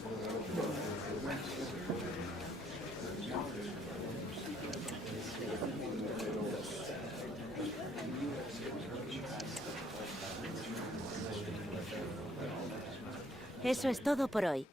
Eso es todo por hoy.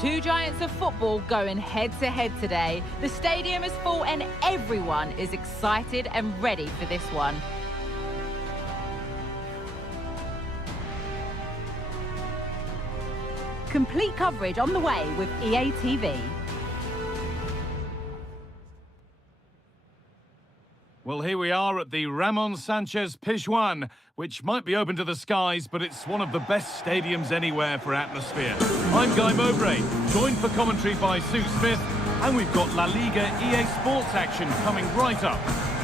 Two giants of football going head-to-head today. The stadium is full and everyone is excited and ready for this one. Complete coverage on the way with EA TV. Well, here we are at the Ramon Sanchez Pizjuan, which might be open to the skies, but it's one of the best stadiums anywhere for atmosphere. I'm Guy Mowbray, joined for commentary by Sue Smith, and we've got La Liga EA Sports action coming right up.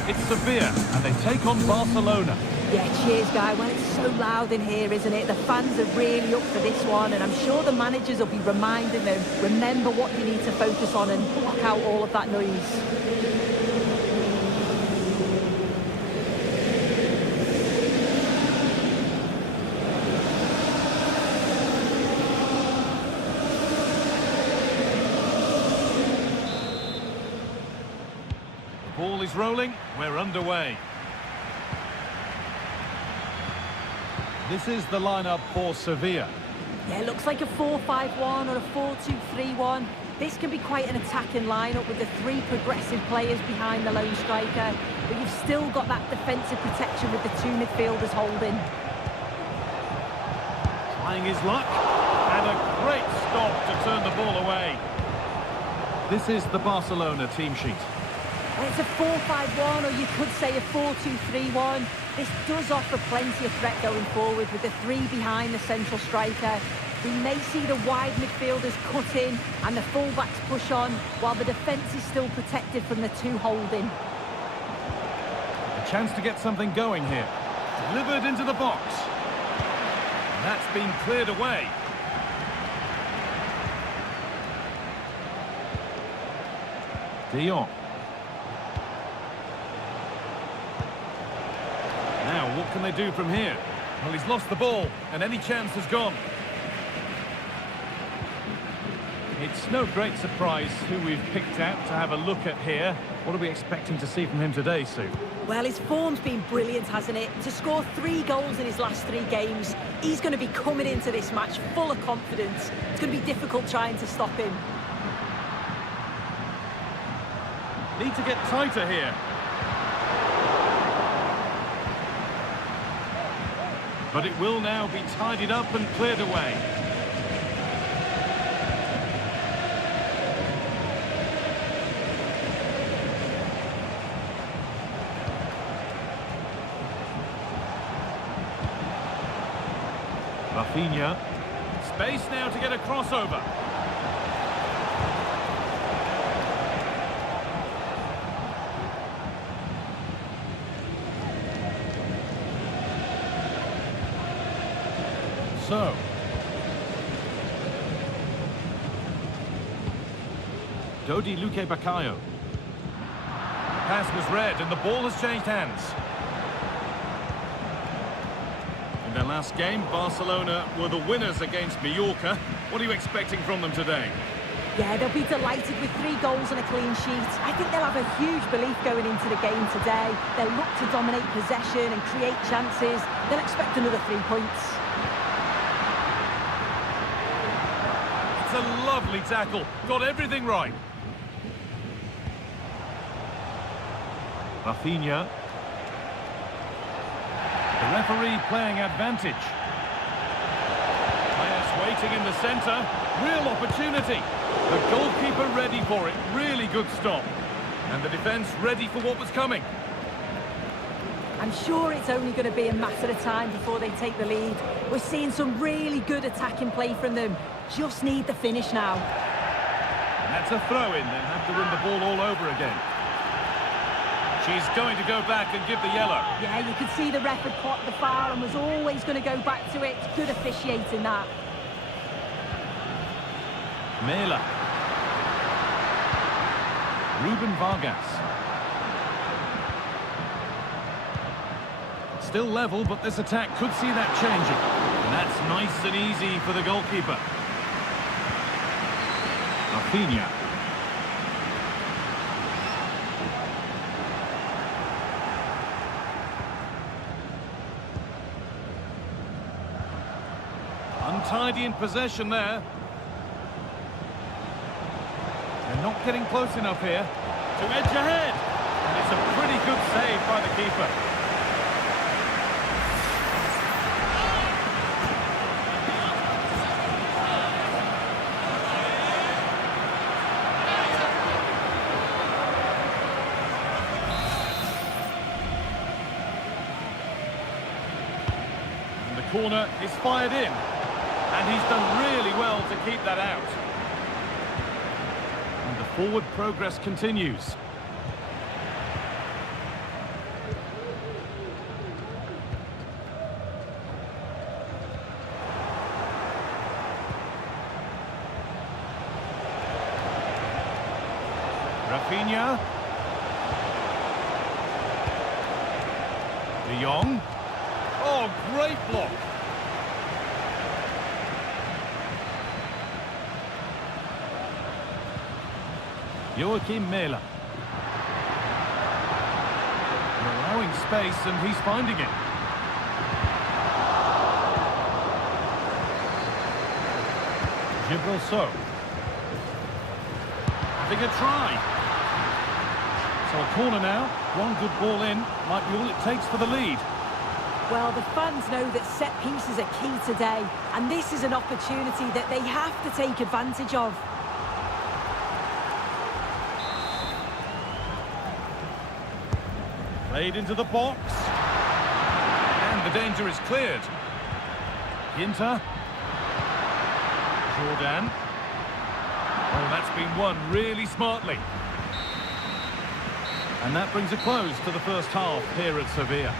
It's Sevilla, and they take on Barcelona. Yeah, cheers, Guy. Well, it's so loud in here, isn't it? The fans are really up for this one, and I'm sure the managers will be reminding them, remember what you need to focus on and block out all of that noise. The ball is rolling. We're underway. This is the lineup for Sevilla. Yeah, it looks like a 4-5-1 or a 4-2-3-1. This can be quite an attacking lineup with the three progressive players behind the lone striker, but you've still got that defensive protection with the two midfielders holding. Trying his luck, and a great stop to turn the ball away. This is the Barcelona team sheet. It's a 4-5-1, or you could say a 4-2-3-1. This does offer plenty of threat going forward with the three behind the central striker. We may see the wide midfielders cut in and the fullbacks push on, while the defence is still protected from the two holding. A chance to get something going here. Delivered into the box. And that's been cleared away. De Jong. Now, what can they do from here? Well, he's lost the ball, and any chance has gone. It's no great surprise who we've picked out to have a look at here. What are we expecting to see from him today, Sue? Well, his form's been brilliant, hasn't it? To score 3 goals in his last 3 games, he's going to be coming into this match full of confidence. It's going to be difficult trying to stop him. Need to get tighter here. But it will now be tidied up and cleared away. Rafinha. Space now to get a crossover. So. Dodi Luque Bacallo. Pass was read and the ball has changed hands. In their last game, Barcelona were the winners against Mallorca. What are you expecting from them today? Yeah, they'll be delighted with 3 goals and a clean sheet. I think they'll have a huge belief going into the game today. They'll look to dominate possession and create chances. They'll expect another 3 points. It's a lovely tackle. Got everything right. Rafinha. The referee playing advantage. Players waiting in the centre. Real opportunity. The goalkeeper ready for it. Really good stop. And the defence ready for what was coming. I'm sure it's only going to be a matter of time before they take the lead. We're seeing some really good attacking play from them. Just need the finish now. And that's a throw-in. They'll have to win the ball all over again. She's going to go back and give the yellow. Yeah, you could see the ref had clocked the foul and was always going to go back to it. Good officiating that. Mela. Ruben Vargas. Still level, but this attack could see that changing. And that's nice and easy for the goalkeeper. Rafinha. Untidy in possession there. They're not getting close enough here to edge ahead. And it's a pretty good save by the keeper. And the corner is fired in. And he's done really well to keep that out. And the forward progress continues. Rafinha. De Jong. Oh, great block. Joachim Mæhle. Allowing space, and he's finding it. Gibraltar. Having a try. So a corner now. One good ball in might be all it takes for the lead. Well, the fans know that set pieces are key today, and this is an opportunity that they have to take advantage of. Played into the box. And the danger is cleared. Ginter. Jordan. Oh, that's been won really smartly. And that brings a close to the first half here at Sevilla.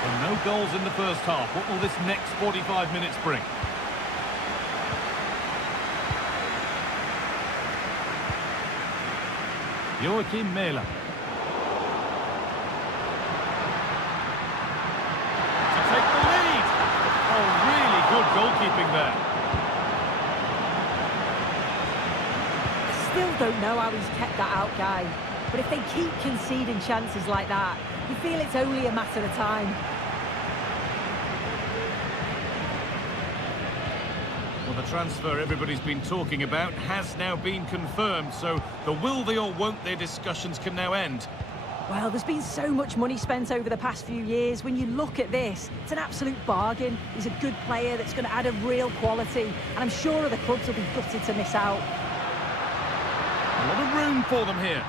So no goals in the first half. What will this next 45 minutes bring? Joachim Mæhle. To take the lead. Oh, really good goalkeeping there. Still don't know how he's kept that out, guy. But if they keep conceding chances like that, you feel it's only a matter of time. Well, the transfer everybody's been talking about has now been confirmed, so the will they or won't they discussions can now end. Well, there's been so much money spent over the past few years. When you look at this, it's an absolute bargain. He's a good player that's going to add a real quality, and I'm sure other clubs will be gutted to miss out. A lot of room for them here.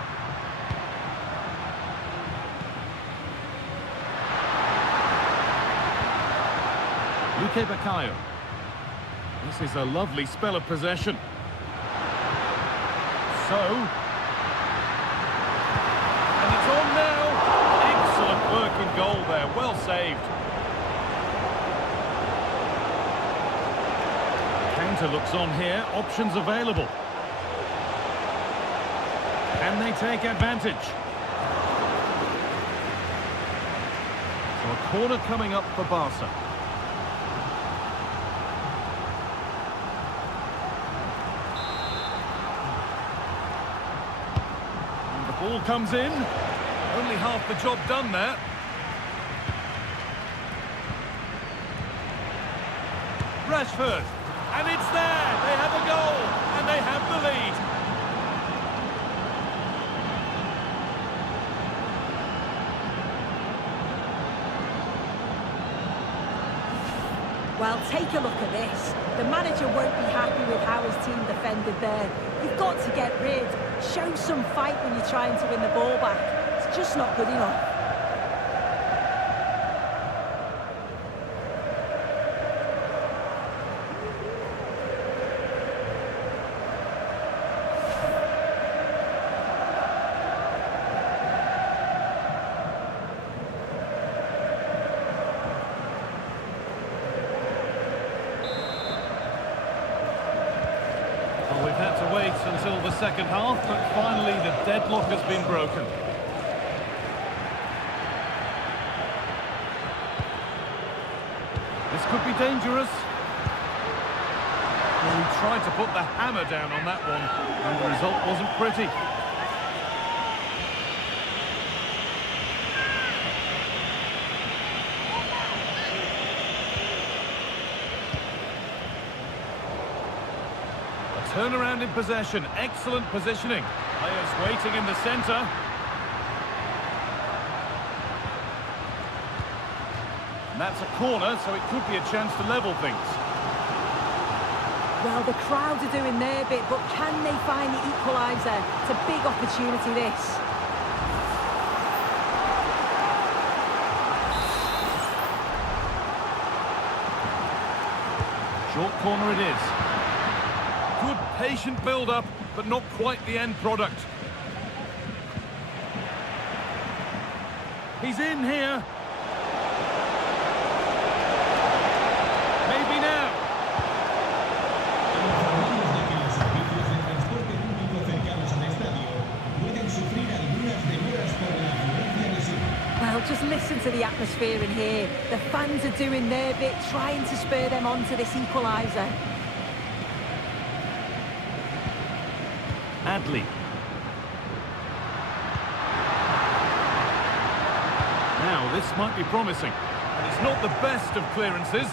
Luque Baccaio. This is a lovely spell of possession. So. And it's on now. Excellent work in goal there. Well saved. Counter looks on here. Options available. Can they take advantage? So a corner coming up for Barca. Ball comes in. Only half the job done there. Rashford. And it's there. They have a goal. And they have the lead. Well, take a look at this. The manager won't be happy with how his team defended there. You've got to get rid. Show some fight when you're trying to win the ball back. It's just not good enough. Well, we've had to wait until the second half, but finally the deadlock has been broken. This could be dangerous. Well, he tried to put the hammer down on that one, and the result wasn't pretty. Turnaround in possession, excellent positioning. Players waiting in the centre. And that's a corner, so it could be a chance to level things. Well, the crowd are doing their bit, but can they find the equaliser? It's a big opportunity, this. Short corner it is. Good patient build-up, but not quite the end product. He's in here. Maybe now. just listen to the atmosphere in here. The fans are doing their bit, trying to spur them on to this equaliser. Adley. Now, this might be promising. And it's not the best of clearances.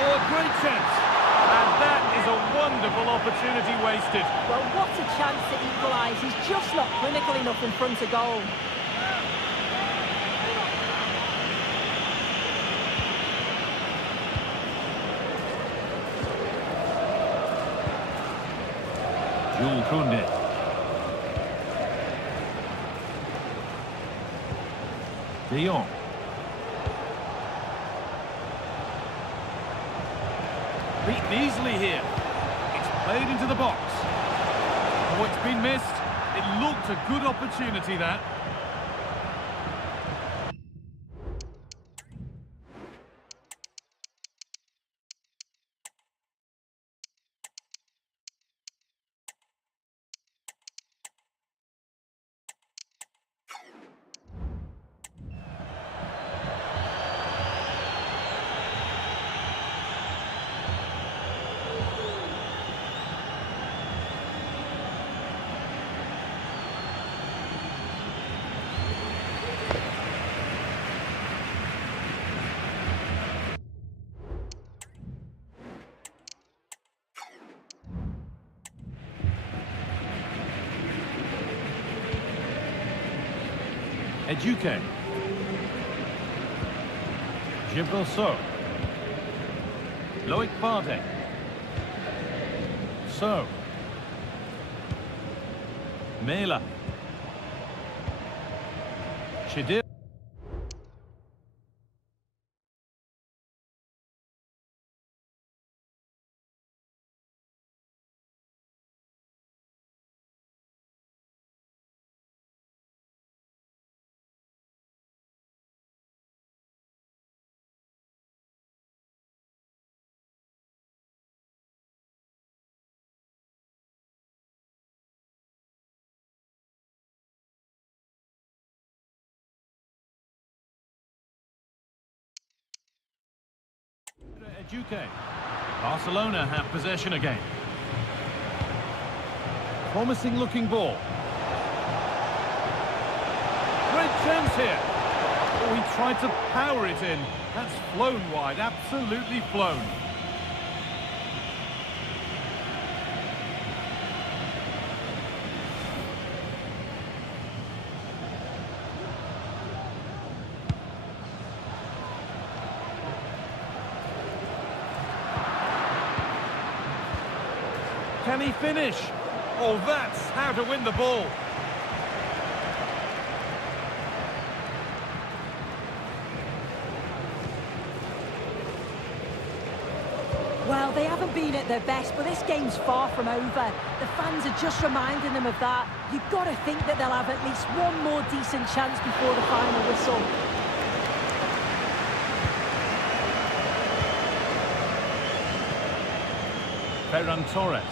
Oh, a great chance. And that is a wonderful opportunity wasted. Well, what a chance to equalise. He's just not clinical enough in front of goal. Jules Koundé. De Jong. Beaten easily here. It's played into the box. Oh, it's been missed. It looked a good opportunity, that. Eduque. Gilberto. Loic Bardet. So. Mela. Chidir. Eduque. Barcelona have possession again. Promising looking ball. Great chance here. Oh, he tried to power it in. That's flown wide, absolutely flown. Can he finish? Oh, that's how to win the ball. Well, they haven't been at their best, but this game's far from over. The fans are just reminding them of that. You've got to think that they'll have at least one more decent chance before the final whistle. Ferran Torres.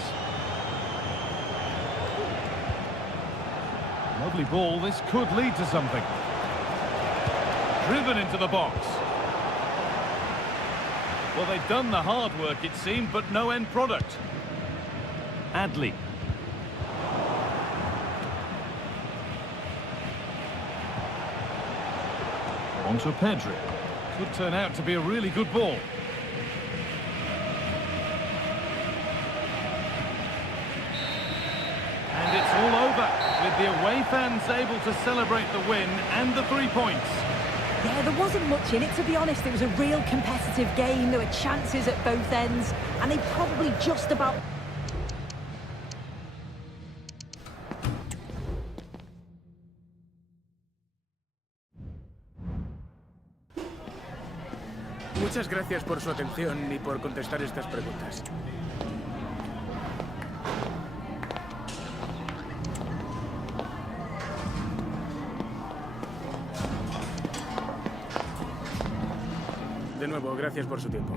Lovely ball, this could lead to something. Driven into the box. Well, they've done the hard work, it seemed, but no end product. Adley. On to Pedri. Could turn out to be a really good ball. And it's all over, with the away fans able to celebrate the win and the 3 points. Yeah, there wasn't much in it, to be honest. It was a real competitive game. There were chances at both ends, and they probably just about... Muchas gracias por su atención y por contestar estas preguntas. De nuevo, gracias por su tiempo.